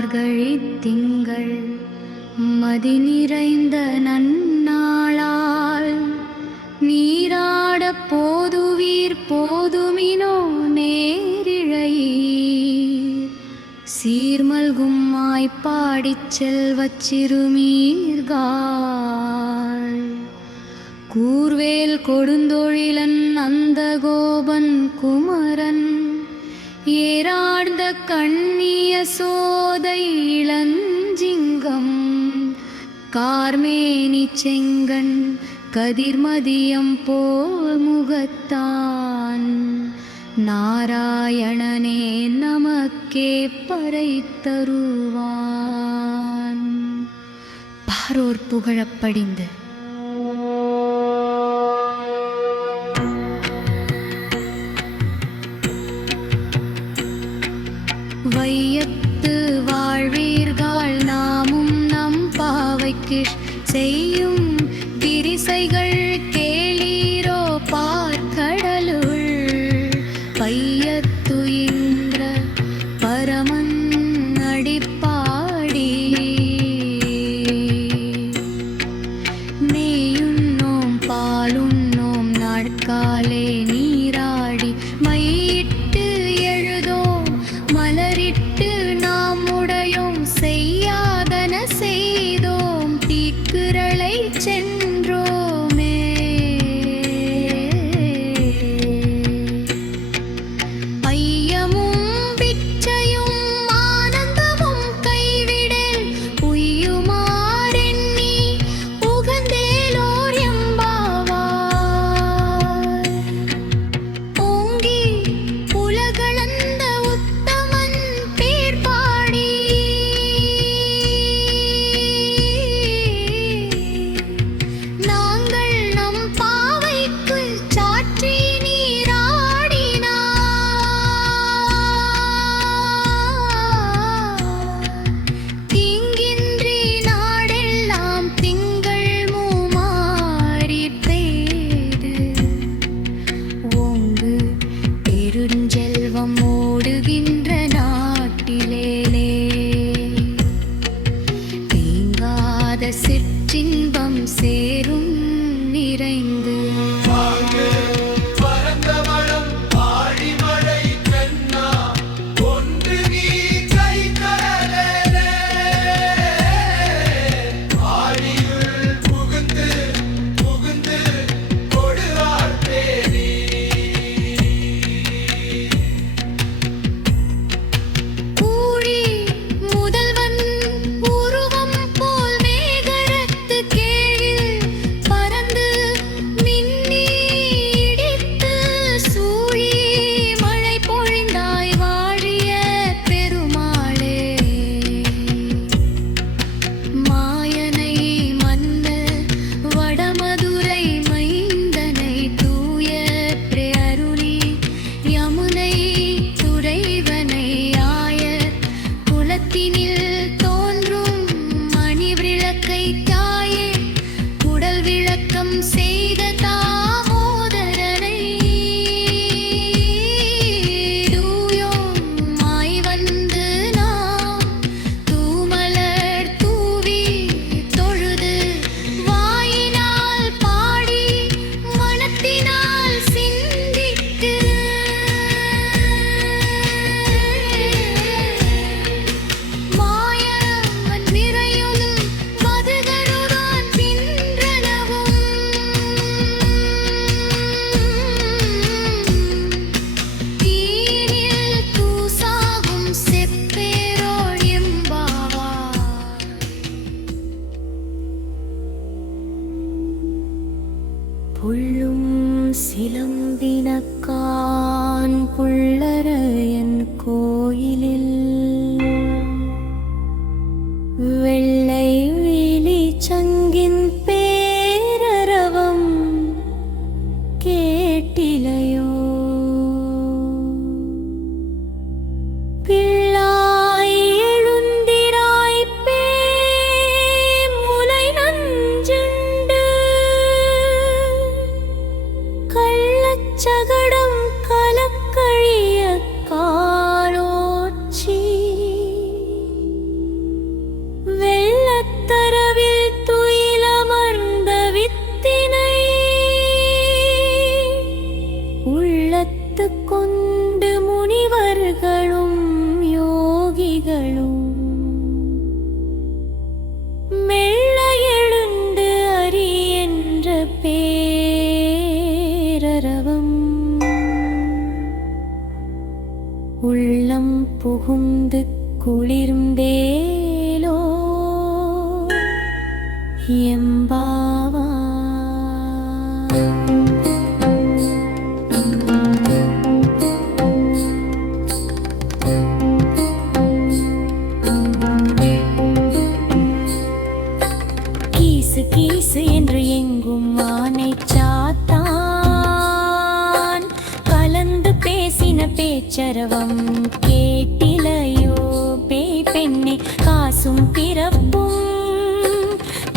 மார்கழித் திங்கள் மதி நிறைந்த நன்னாளால் நீராடப் போதுவீர் போதுமினோ நேரிழையீர் சீர்மல்கும் மாய்ப்பாடிச் செல்வச் சிறுமீர்காள் கூர்வேல் கொடுந்தொழிலன் அந்த கோபன் குமரன் ஏரார்ந்த கண்ணிய சோதை இளஞ்சிங்கம் கார்மேனி செங்கண் கதிர்மதியம் போல் முகத்தான் நாராயணனே நமக்கே பறை தருவான். பாரோர் புகழப்படிந்து வையத்து வாழ்வீர்கள் நாமும் நம் பாவைக்கு செய்யும் திரிசைகள் கேளீரோ பார்க்கடலுள் பையத்துயின்ற பரமன் அடிப்பாடி நெய்யுண்ணோம் பாலுண்ணோம் நாட்காலே நீராடி மையிட்டு எழுதோம் மலரிட்டு நாம் உடையோம் செய்யாதன செய்தோம் தீக்குறளை சென்றோமே. ஐயமும் பிச்சையும் ஆனந்தமும் கைவிடல் உய்யுமாறெண்ணி உகந்தேலோர் எம்பாவாய் ஓங்கி உலகளந்த உத்தமன் பேர் பாடி நாங்கள் நம் பாவைக்கு சாற்றி நீராடினார் தீங்கின்றி நாடெல்லாம் திங்கள் மூமாறி பெய்து ஓங்கு பெருஞ்செல்வம் ஓடுகின்ற நாட்டிலேலே தீங்காத சிற்றின்பம் சேரும் நிறைந்து பரந்தவளம் ஆழிமழை கண்ணா ஒன்று நீ கைகரலே ஆழியுள் புகுந்து புகுந்து கொடுவார் பேரி கூழி முதல்வன் உருவம் போல் மேகரத்து கேழில் பறந்து மின்னி இடித்து சூழி மழை பொழிந்தாய் வாழிய பெருமாளே மாயனை மன்ன வடமதுரை மைந்தனை தூய பிரேருளி யமுனை துறைவனை ஆயர் குலத்தினில் தோன்றும் மணி விளக்கை தாயே உடல் விளக்கம் செய்த தாமோதரனை தூயோமாய் வந்து நாம் தூமலர் தூவி தொழுது வாயினால் பாடி மனத்தினால் சிந்தித்து மாயவன் நிறையும் மதுகருதான் பின்றளவும் தீனில் தூசாகும் செப்பேரோள் எம்பாவாய். புள்ளும் சிலம்பினக்கான் புள்ளரையன் கோயிலில் வெள்ளை விழி சங்கின் பேரரவம் கேட்டிலையோ பிள்ளாய் எழுந்திராய் முலை நஞ்சுண்டு கள்ளச்சகடம் கலக்கழிய காலோச்சி புகுந்து குளிர்ந்தேலோ எம்பாவா. கீசு கீசு என்று எங்கும் ஆனை சாத்தான் கலந்து பேசின பேச்சரவம் கேட்டிலையோ பேய் பெண்ணே. காசும் பிறப்பும்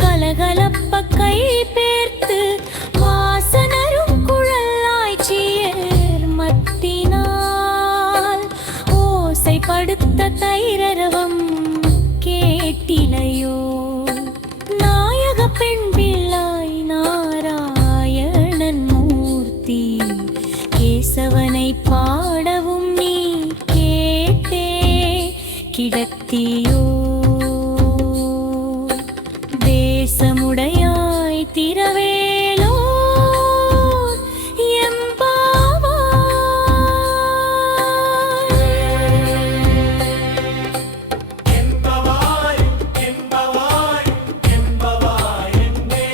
கலகலப்ப கை பேர்த்து வாசனரும் குழலாய்ச்சியர் மத்தினால் ஓசைப்படுத்த தைரரவம் கேட்டிலையோ. நாயக பெண் பிள்ளாய் நாராயணன் மூர்த்தி கேசவனை பாடவும் நீ கேட்டே கிடத்தியோ. தேசமுடையாய் திரவேலோ என்பவாய் என்பவாய் என்பவாய் என்பே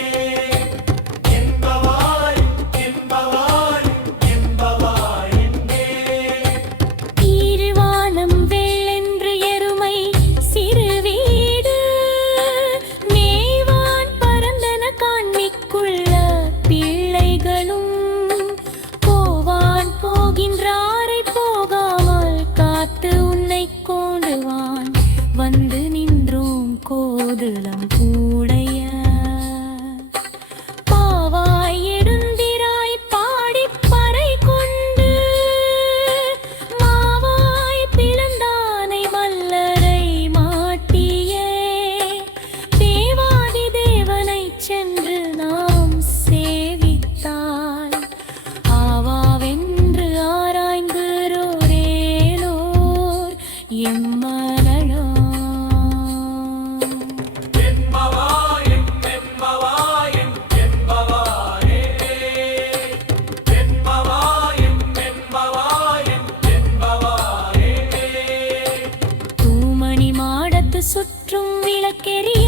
என்பவாய் என்பவாய் என்பவாய் என்பே. ஈருவானம் வெள்ளென்று எருமை சிறு வீடு மேய்வான் பரந்தன காண்மிக்குள்ள பிள்ளைகளும் போவான் போகின்றாரை போகாமல் காத்து உன்னை கோடுவான் வந்து நின்றும் கோதுளம் கூடைய. பாவாய் எடுந்திராய் பாடிப் பறை கொண்டு மாவாய் பிளந்தானை மல்லரை மாட்டியே. தேவாதி தேவனைச் சென்று நாம் சேவித்தால் ஆவாவென்று ஆராய்ந்துரோரேலோர் எம்மரணம். என்பவாய் என்பவாய் என்பவாய் என்பவாய் என்பவாய் என்பவாய். தூமணி மாடத்து சுற்றும் விளக்கெரிய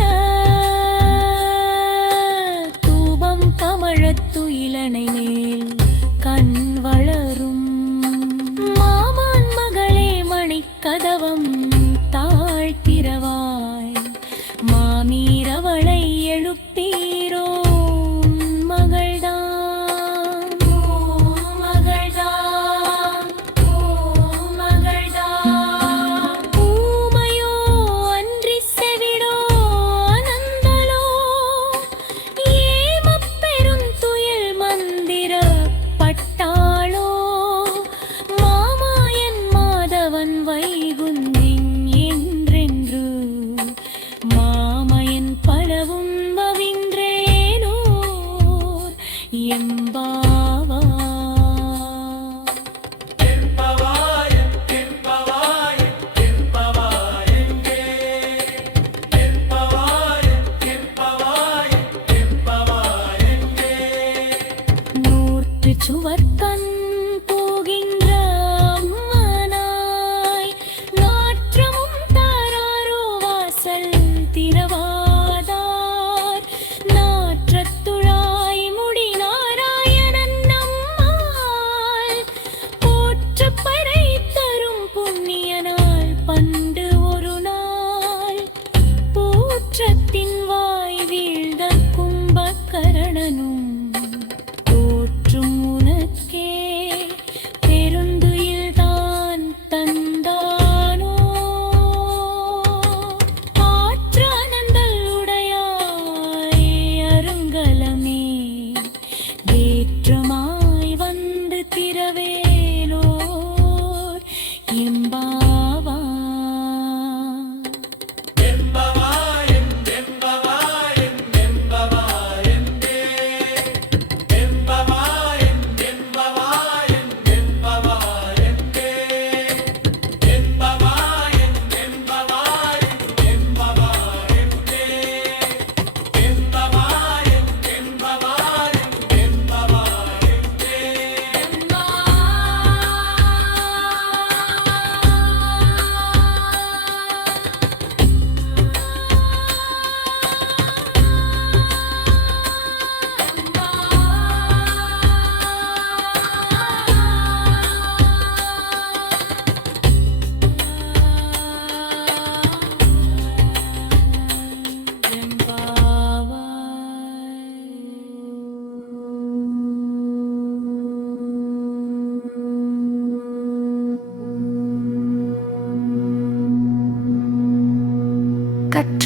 தூபம் கமழத்து இளனை மேல் கண் வளரும். மாமான் மகளே மணிக்கதவம் தாழ்த்திரவாய் மாமீரவளை எழுப்பீரோ மகள்தான் மகள்தான் மகள்தான். ஊமையோ அன்றி செவிடோ அனந்தலோ ஏமப் பெருந்துயில் மந்திர பட்டாளோ மாமாயன் மாதவன் வைகுந்தி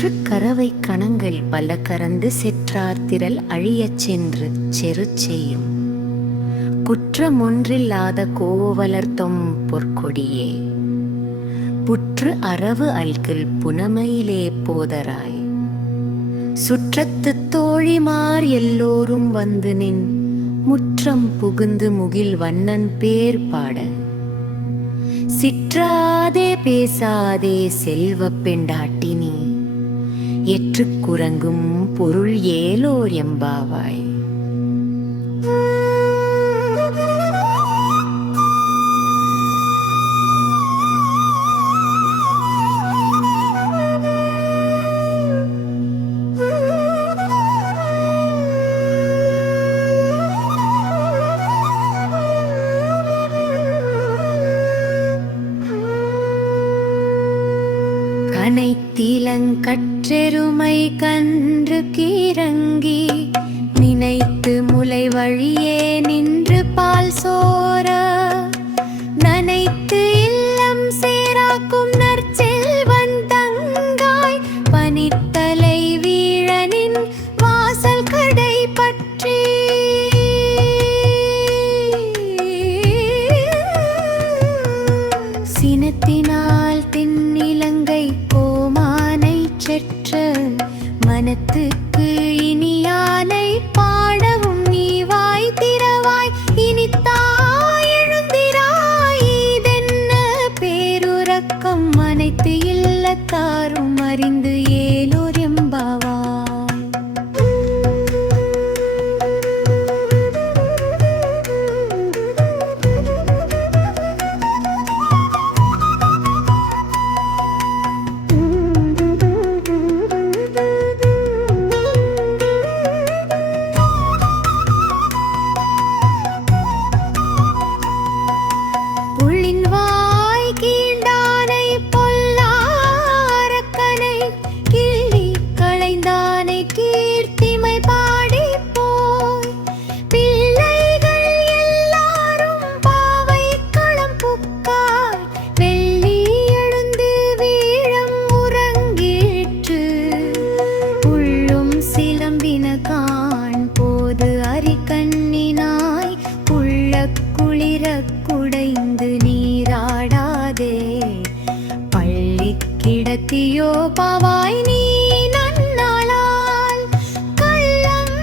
கறவை கணங்கள் பல கறந்து செற்றார் திரள் அழியச் சென்று செரு செய்யும் குற்றமொன்றில்லாத கோவலர்த்தொம் பொற்கொடியே புற்று அரவு அல்கில் புனமையிலே போதராய் சுற்றத்துத் தோழிமார் எல்லோரும் வந்து நின் முற்றம் புகுந்து முகில் வண்ணன் பேர் பாட சிற்றாதே பேசாதே செல்வப் பெண்டாட்டினி எற்றுக் குரங்கும் பொருள் ஏலோர் எம்பாவாய். கனைத்திலங்கற்றெருமை கன்று கீரங்கி நினைத்து முலை வழியே நின்று பால் சோர நனைத்து இல்லம் சேராக்கும் நற்செல்வன் தங்காய் பனித்தலை வீழனின் வாசல் கடை பற்றி சினத்தினால் தென்னிலங்கை கோமானை செற்ற மனத்துக்கு இனியானை பாடவும் நீ வாய் திறவாய் இனித்தாய் எழுந்திராய் இதென்ன பேருறக்கம் அனைத்து இல்லத்தாரும் அறிந்து ஏலோர் எம்பாவாய். குடைந்து நீராடாதே பள்ளி கிடத்தியோ பாவாய் நீ நன்னாளால் கள்ளம்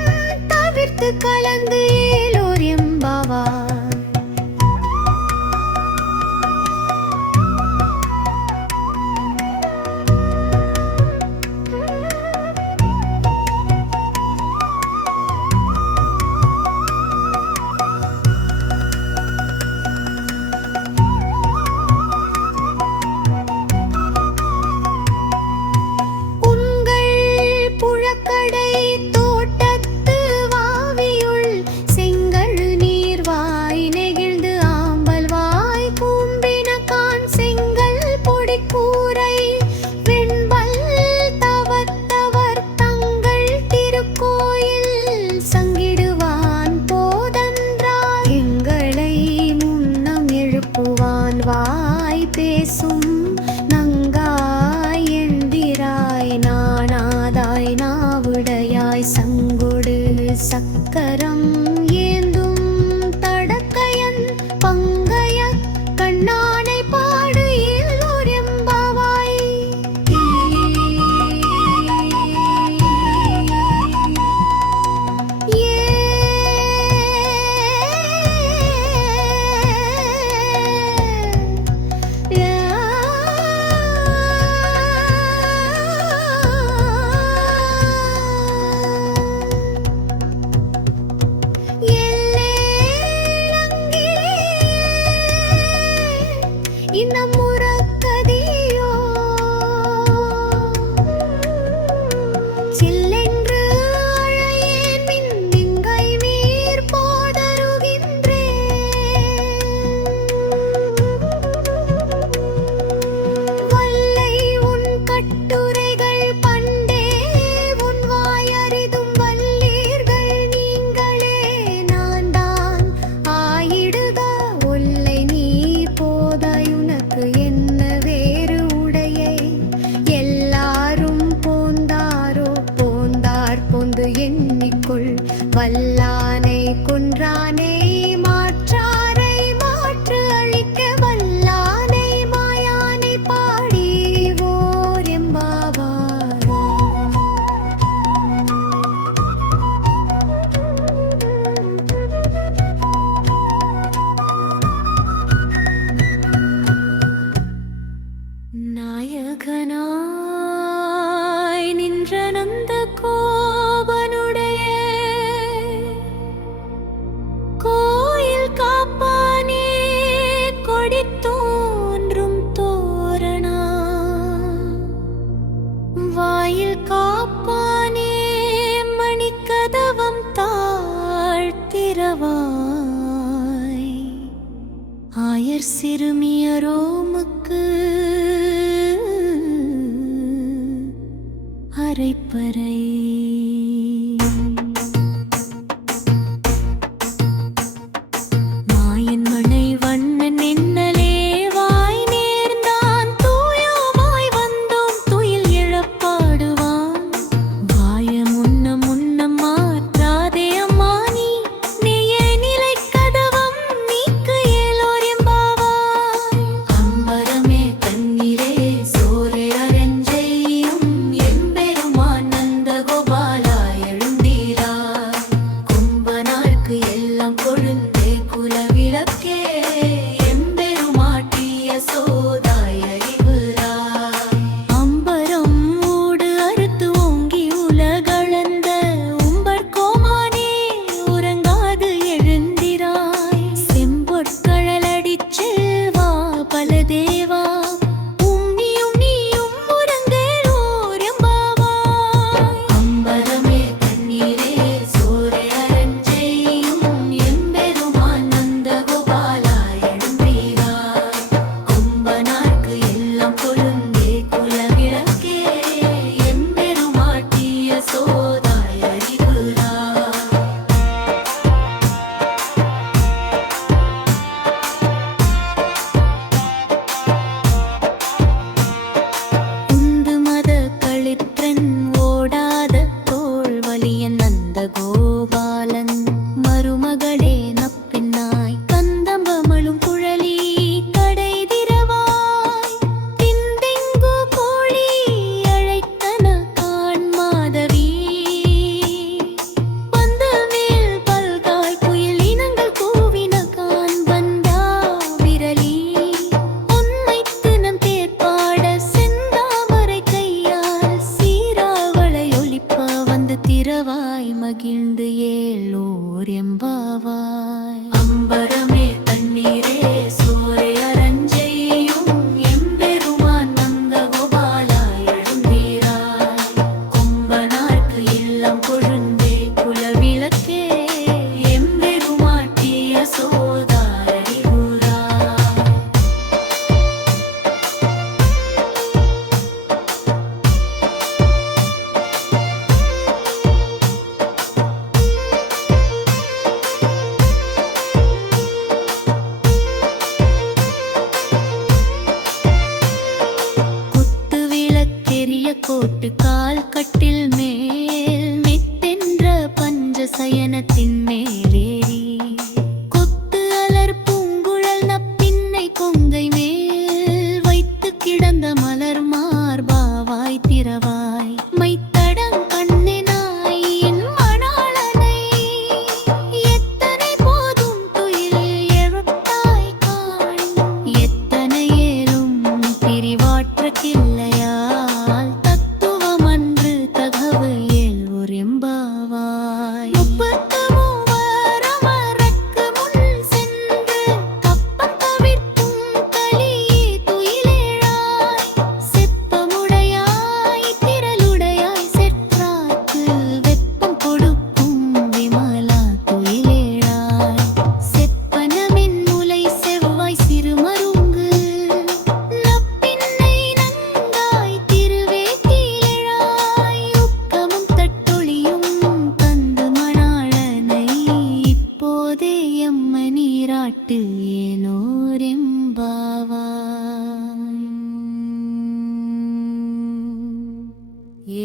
தவிர்த்து கலந்து ஏலோர் எம்பாவாய். வாய் பேசும் நங்காய் எந்திராய் நானாதாய் நாவுடையாய் சங்கொடு சக்கரம் ஏந்தும் தடக்கையன் பங்கைய கண்ணானை பாடு ஏலோர் எம்பாவாய். நாயகனாய் நின்ற நந்த கோபனுடைய கோயில் காப்பானே, கொடி தோன்றும் தோரணா வாயில் காப்பானே, மணிக்கதவம் தாழ்த்திரவாய் ஆயர் சிறுமியரோமுக்கு அரைப்பறை. மாயன் மனை வண்ணன் என்னலே வாய் நேர்ந்தான், தூயோமாய் வந்தோம் துயில் எழப்பாடுவான். வாய முன்ன முன்ன மாற்றாதே அம்மா நீ, நெய்ய நிலை கதவம் நீக்கு ஏலோர் எம்பாவாய். அம்பரமே தண்ணீரே சோலை அரஞ்செய்யும் எம்பெருமான் நந்தகோபாலா எழுந்தீராய். கும்பனார்க்கு எல்லாம் கொழுந்தே குலவிளக்கே, எம்பெருமாட்டிய சோதாய் அறிவுராய். அம்பரம் ஊடு அறுத்து ஓங்கி உலகளந்த உம்பர்கோமானே, உறங்காது எழுந்திராய். செம்பொற்கழலடிச் செல்வா பலதேவா, உம்மியும் நீயும் உறங்கேலோர் எம்பாவாய். அம்பரமே தண்ணீரே சோலை அரஞ்செய்யும் எம்பெருமான் நந்தகோபாலா எழுந்தீராய். கும்பனார்க்கு எல்லாம் கொழுந்தே குலவிளக்கே, எம்பெருமாட்டிய சோதாய் அறிவுராய். உந்து மத களிற்றன் ஓடாத தோள் வலியன் நந்தகோபாலன், மருமகளே நப்பின்னாய் கந்தம்பமழும் குழலி கடை திறவாய். திந்தெங்கு கோழி அழைத்தன காண் மாதவி, வந்த மேல் பல்காய் குயில் இனங்கள் கூவின காண் வந்தா விரலி. உன்னைத்து நம் தேர்ப்பாட செந்தாமரை கையால் சீராவளை ஒலிப்ப வந்து திரவாய் மகிழ்ந்து ஏலோர் எம்பாவாய். அம்பரமே தண்ணீரே சோலை அரஞ்செய்யும் எம்பெருமான் நந்தகோபாலா எழுந்தீராய். கும்பனார்க்கு இல்லம் கொழுந்தே குலவிளக்கே, எம்பெருமாட்டிய சோதாய் அறிவுராய். குத்து விளக்கெரிய கோட்டு கால் கட்டில் மேல் மெத்தென்ற பஞ்ச சயனத்தின் மேலேறி, கொத்து அலர் பூங்குழல் நப்பின்னை கொங்கை மேல் வைத்து கிடந்த மலர் மார்பாவாய் திரவாய். மைத்தடங் கண்ணெனாய் என் மணாளனை, எத்தனை போதும் துயில் எழுத்தாய் காண். எத்தனை ஏலும் பிரிவாற்ற கில்லையால், தத்துவமன்று தகவு ஏல்வோர் எம்பாவாய். முப்பத்து மூவர் அமரர்க்கு முன் சென்று, கப்பம் தவிர்க்கும் கலியே துயிலேழாய். செப்பமுடையாய் திரளுடையாய் செற்றார்க்கு, வெப்பம் கொடுக்கும் விமலா துயிலேழாய். செப்பனமென் முலை செவ்வாய் சிறுமருங்கு, நப்பின்னை நங்காய் திருவேத்திலேழாய். உக்கமும் தட்டொளியும் தந்து மணாளனை, இப்போதே எம்ம நீராட்டு ஏலோர் எம்பாவாய்.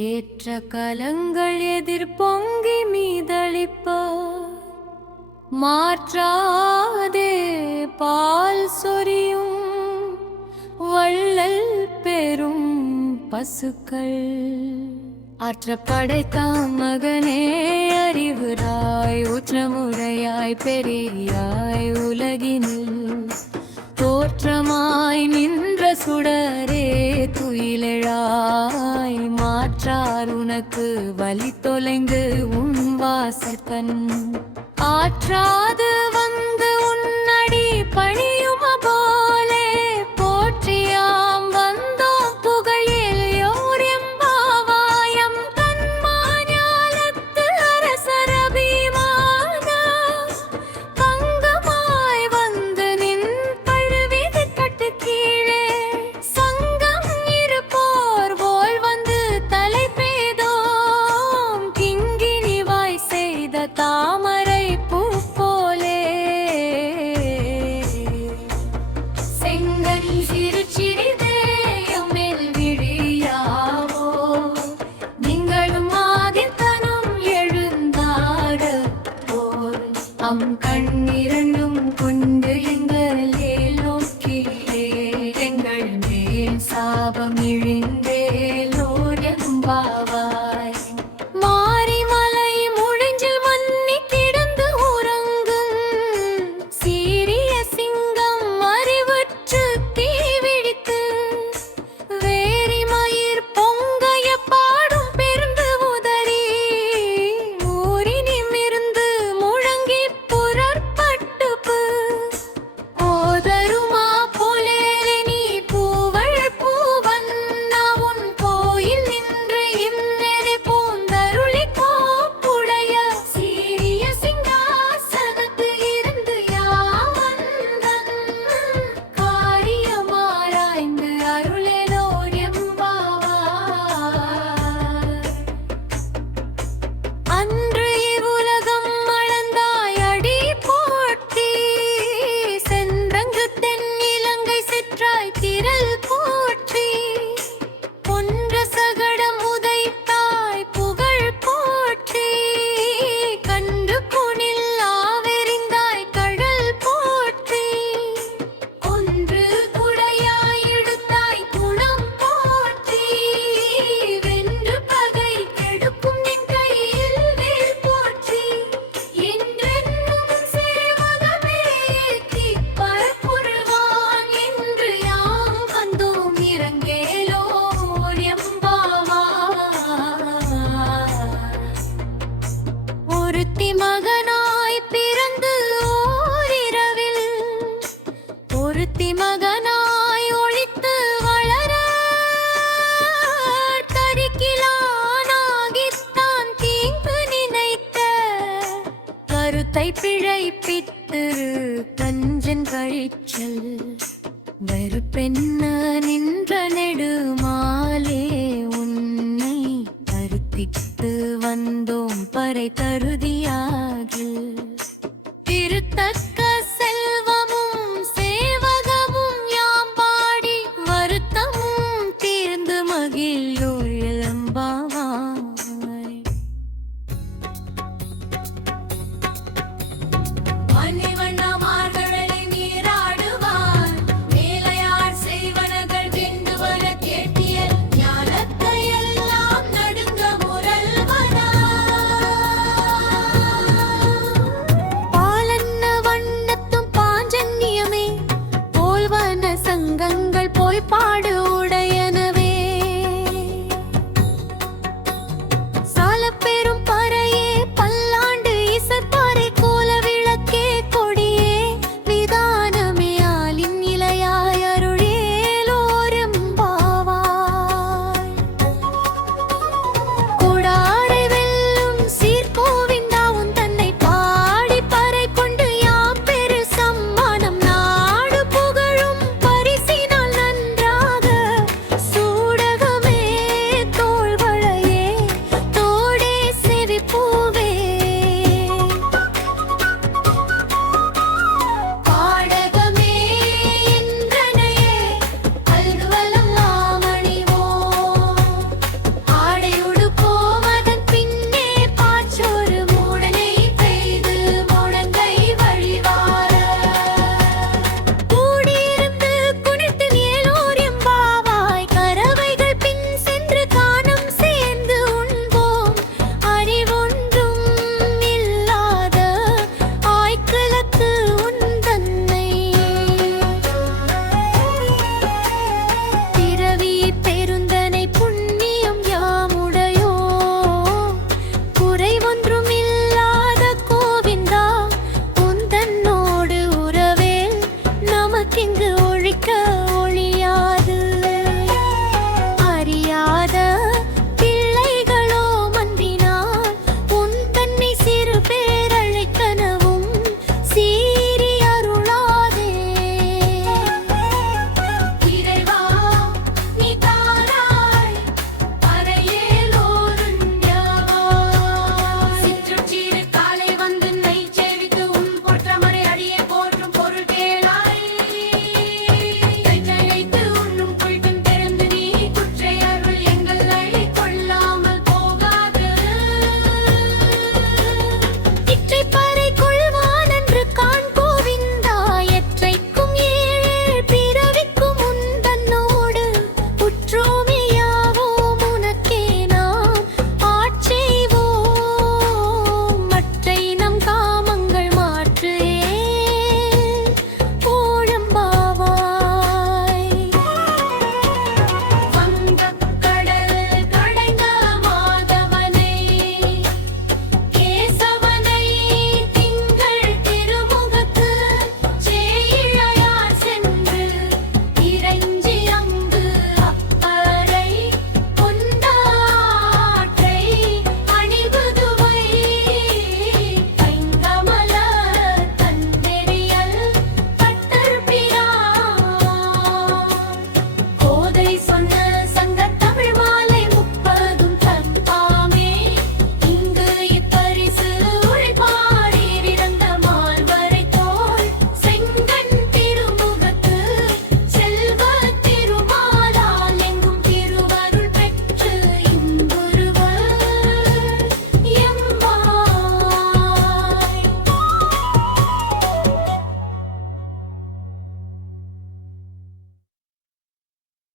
ஏற்ற கலங்கள் எதிர் பொங்கி மீதளிப்ப, மாற்றாதே பால் சொரியும் வள்ளல் பெரும் பசுக்கள். ஆற்ற படைத்தாம் மகனே அறிவுராய், ஊற்றமுடையாய் பெரியாய் உலகினில் தோற்றமாய் நின்ற சுடரே துயிலெழாய் மாற்றார் உனக்கு வழி தொலைந்து உன் வாசற்கண் ஆற்றாது வந்து உன்னடி பணியும போலே போற்றியாம் வந்தோம் புகழில் எம்பாவாயம் கண்மாஞாலத்து அரசரபிமான பங்கமாய் வந்து நின் பழுவிது கட்டு கீழே சங்கம் இருப்போர் போல் வந்து தலை பெய்தோம் கிங்கினி வாய் செய்த தாமரை பூ போலே செங்கன் சிறு சிறிதேயமெல் விழியாவோ நீங்களும் ஆதித்தனும் எழுந்தாட போர் கண்ணிரண்டும் கொண்டு எங்களே நோக்கிலே எங்கள் மேல் சாபம் இழிந்தேலோர் எம்பாவாய் மாரிமலை முழிஞ்சில் மன்னி கிடந்து உறங்கும் சீரிய சிங்கம் அறிவுற்று தீவிழித்து வேரி மயிர் பொங்கைய பாடும் பெருந்து உதறி ஊறி நிமிர்ந்து முழங்கி புறற்பட்டு ஓதருமா போலேலே நீ பூவள் பூவன்னா உன் கோயில் நின்று இந்நெறி பூந்தருளி கோப்புடைய சீரிய சிங்காசனத்து இருந்து யாவந்தன் காரியமாராய்ந்து அருளேலோர் எம்பாவாய் அன்று இவ்வுலகம் அளந்தாய் அடி போற்றி சென்றங்கு தென் இலங்கை சிற்றாய் திரள் போற்றி பொன்ற சகடம் உதைத்தாய் புகழ் போற்றி கண்டு புனில் ஆவெறிந்தாய் கடல் போற்றி ஒன்று குடையாய் எடுத்தாய் குணம் போற்றி வென்று பகை கெடுக்கும் நின் கையில் வேல் போற்றி என்றென்னும் சேவகமே ஏத்திப் பரப்புருவான் என்று யாம் வந்தோம் இறங்கேலோர் எம்பாவாய் ஒருத்தி மகனாய் பிறந்து ஓரிரவில் ஒருத்தி மகனாய் ஒளித்து வளர தரிக்கிலானாகித்தான் தீங்கு நினைத்த கருத்தை பிழைப்பித்து கஞ்சன் கழிச்சல் வெறுப்பென்ன நின்ற நெடுமாலே உன்னை கருத்திட்டு வந்தோம் பறை கருதியாகில் திருத்தக்க செல்வமும் சேவகமும் யாம் பாடி வருத்தமும் தீர்ந்து மகிழ்ந்தோர் இளம்பாவாய்